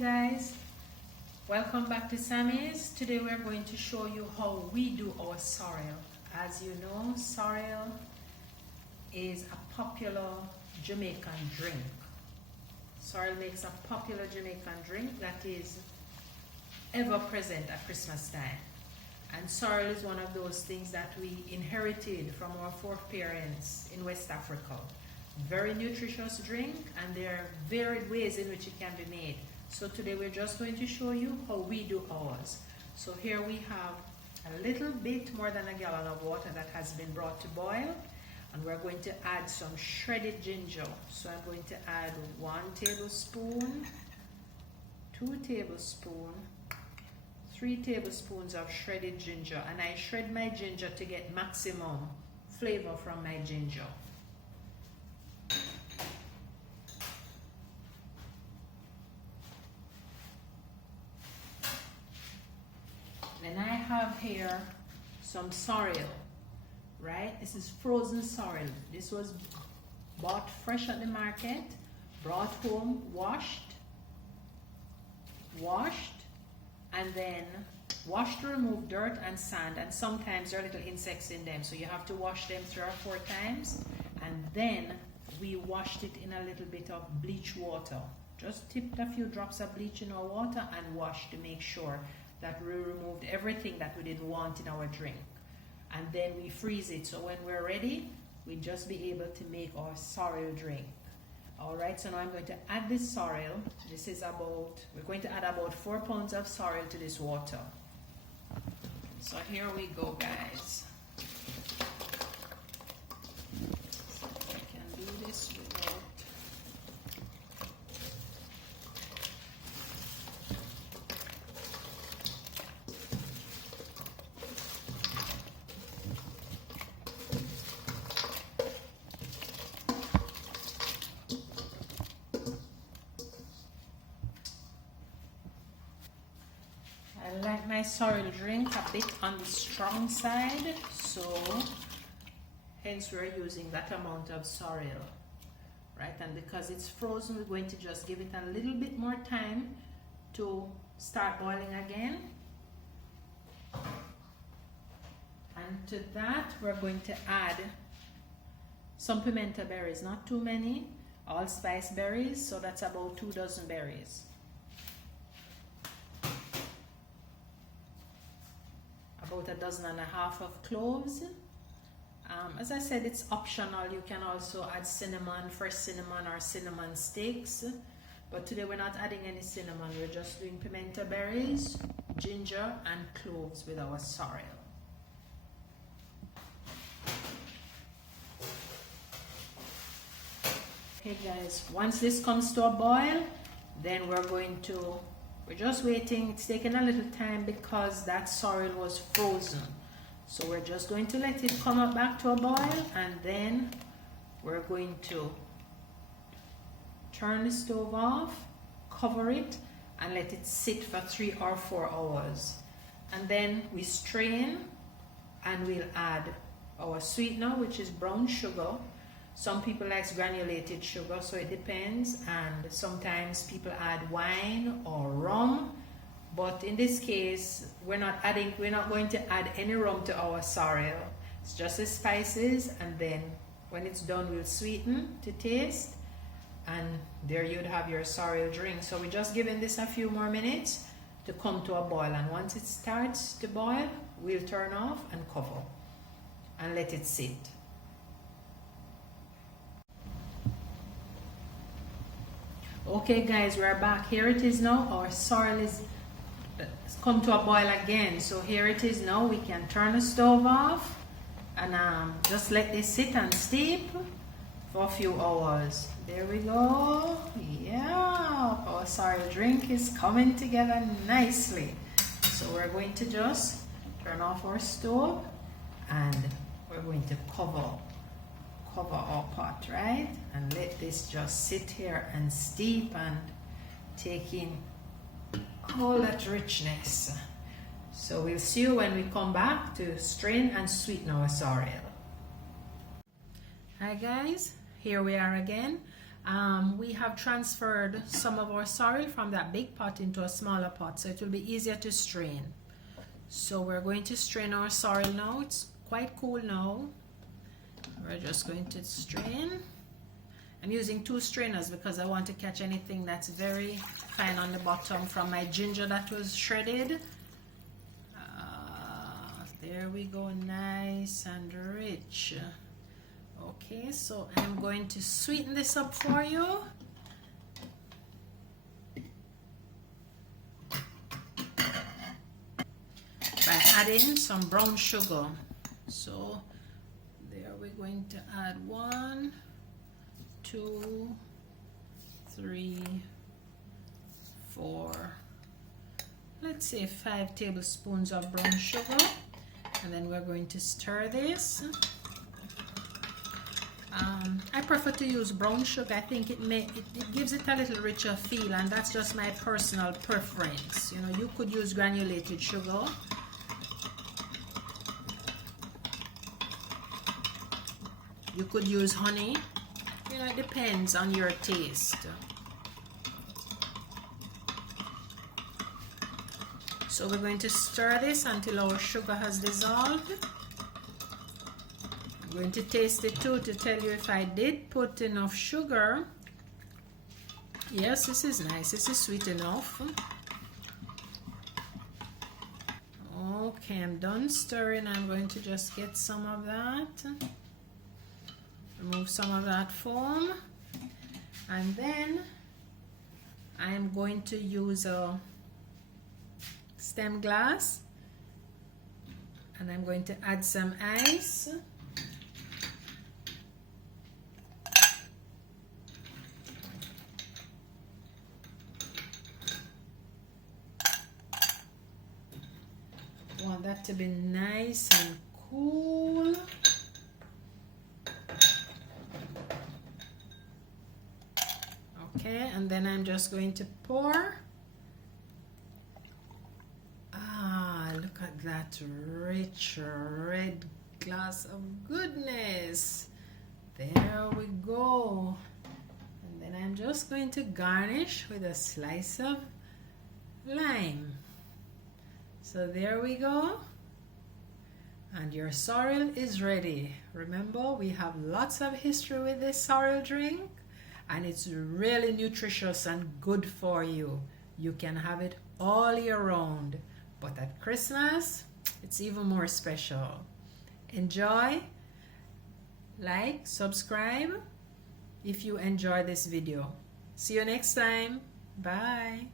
guys, welcome back to Sammy's. Today we're going to show you how we do our sorrel. As you know, sorrel is a popular Jamaican drink. Sorrel makes a popular Jamaican drink that is ever present at Christmas time. And sorrel is one of those things that we inherited from our foreparents in West Africa. Very nutritious drink, and there are varied ways in which it can be made. So today we're just going to show you how we do ours. So here we have a little bit more than a gallon of water that has been brought to boil, and we're going to add some shredded ginger. So I'm going to add 1 tablespoon, 2 tablespoons, 3 tablespoons of shredded ginger, and I shred my ginger to get maximum flavor from my ginger. Then I have here some sorrel, right? This is frozen sorrel. This was bought fresh at the market, brought home, washed, and then washed to remove dirt and sand, and sometimes there are little insects in them, so you have to wash them 3 or 4 times. And then we washed it in a little bit of bleach water. Just tipped a few drops of bleach in our water and washed to make sure that we removed everything that we didn't want in our drink. And then we freeze it, so when we're ready, we'll just be able to make our sorrel drink. Alright, so now I'm going to add this sorrel. This is we're going to add about 4 pounds of sorrel to this water. So here we go, guys. So I can do this without. I like my sorrel drink a bit on the strong side, so hence we're using that amount of sorrel, right? And because it's frozen, we're going to just give it a little bit more time to start boiling again. And to that, we're going to add some pimento berries, not too many, allspice berries, so that's about 2 dozen berries. About 1.5 dozen of cloves. As I said, it's optional. You can also add cinnamon, fresh cinnamon, or cinnamon sticks. But today we're not adding any cinnamon. We're just doing pimento berries, ginger, and cloves with our sorrel. Okay, guys. Once this comes to a boil, then we're just waiting. It's taking a little time because that sorrel was frozen. So we're just going to let it come up back to a boil, and then we're going to turn the stove off, cover it, and let it sit for 3 or 4 hours. And then we strain, and we'll add our sweetener, which is brown sugar. Some people like granulated sugar, so it depends, and sometimes people add wine or rum, but in this case we're not going to add any rum to our sorrel. It's just the spices, and then when it's done we'll sweeten to taste, and there you'd have your sorrel drink. So we're just giving this a few more minutes to come to a boil, and once it starts to boil, we'll turn off and cover and let it sit. Okay, guys, we're back. Here it is now. Our sorrel is come to a boil again. So here it is now. We can turn the stove off and just let this sit and steep for a few hours. There we go. Yeah, our sorrel drink is coming together nicely. So we're going to just turn off our stove, and we're going to cover our pot, right? And let this just sit here and steep and take in all that richness. So we'll see you when we come back to strain and sweeten our sorrel. Hi guys, here we are again. We have transferred some of our sorrel from that big pot into a smaller pot, so it will be easier to strain. So we're going to strain our sorrel now. It's quite cool now. We're just going to strain. I'm using 2 strainers because I want to catch anything that's very fine on the bottom from my ginger that was shredded. There we go, nice and rich. Okay, so I'm going to sweeten this up for you. By adding some brown sugar. So there we're going to add 1, 2, 3, 4, let's say 5 tablespoons of brown sugar. And then we're going to stir this. I prefer to use brown sugar. I think it gives it a little richer feel, and that's just my personal preference. You know, you could use granulated sugar. You could use honey. You know, it depends on your taste. So we're going to stir this until our sugar has dissolved. I'm going to taste it too to tell you if I did put enough sugar. Yes, this is nice. This is sweet enough. Okay, I'm done stirring. I'm going to just get some of that. Remove some of that foam. And then I'm going to use a stem glass, and I'm going to add some ice. Want that to be nice and cool. Okay, and then I'm just going to pour. Look at that rich red glass of goodness. There we go. And then I'm just going to garnish with a slice of lime. So there we go. And your sorrel is ready. Remember, we have lots of history with this sorrel drink, and it's really nutritious and good for you. You can have it all year round. But at Christmas, it's even more special. Enjoy, like, subscribe if you enjoy this video. See you next time. Bye.